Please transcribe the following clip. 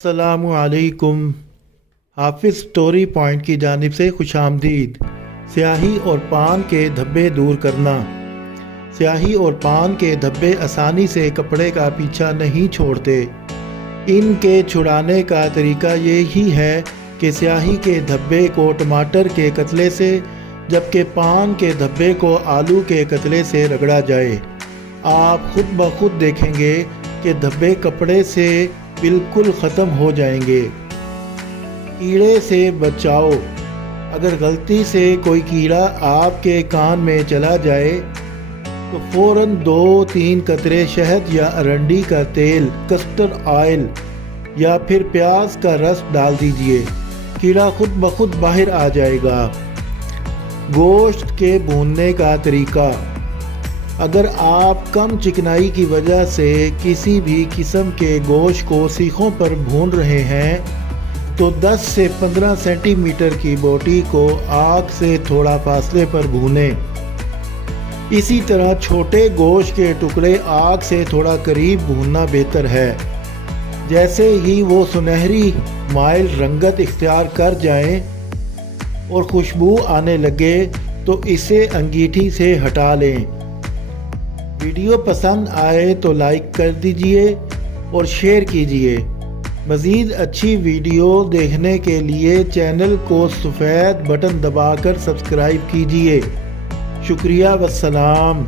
अस्सलामुअलैकुम। हाफिज़ story point की जानिब से खुश आमदीद। स्याही और पान के धब्बे दूर करना। स्याही और पान के धब्बे आसानी से कपड़े का पीछा नहीं छोड़ते। इनके छुड़ाने का तरीका यही है कि स्याही के धब्बे को टमाटर के कतले से, जबकि पान के धब्बे को आलू के कतले से रगड़ा जाए। आप खुद ब खुद देखेंगे कि धब्बे कपड़े से बिल्कुल ख़त्म हो जाएंगे। कीड़े से बचाओ। अगर गलती से कोई कीड़ा आपके कान में चला जाए तो फ़ौरन 2-3 कतरे शहद या अरंडी का तेल, कस्टर्ड ऑयल या फिर प्याज का रस डाल दीजिए। कीड़ा खुद ब खुद बाहर आ जाएगा। गोश्त के भूनने का तरीका। अगर आप कम चिकनाई की वजह से किसी भी किस्म के गोश्त को सीखों पर भून रहे हैं तो 10 से 15 सेंटीमीटर की बोटी को आग से थोड़ा फासले पर भूनें। इसी तरह छोटे गोश्त के टुकड़े आग से थोड़ा करीब भूनना बेहतर है। जैसे ही वो सुनहरी माइल रंगत इख्तियार कर जाएं और खुशबू आने लगे तो इसे अंगीठी से हटा लें। वीडियो पसंद आए तो लाइक कर दीजिए और शेयर कीजिए। मज़ीद अच्छी वीडियो देखने के लिए चैनल को सफ़ेद बटन दबाकर सब्सक्राइब कीजिए। शुक्रिया वस्सलाम।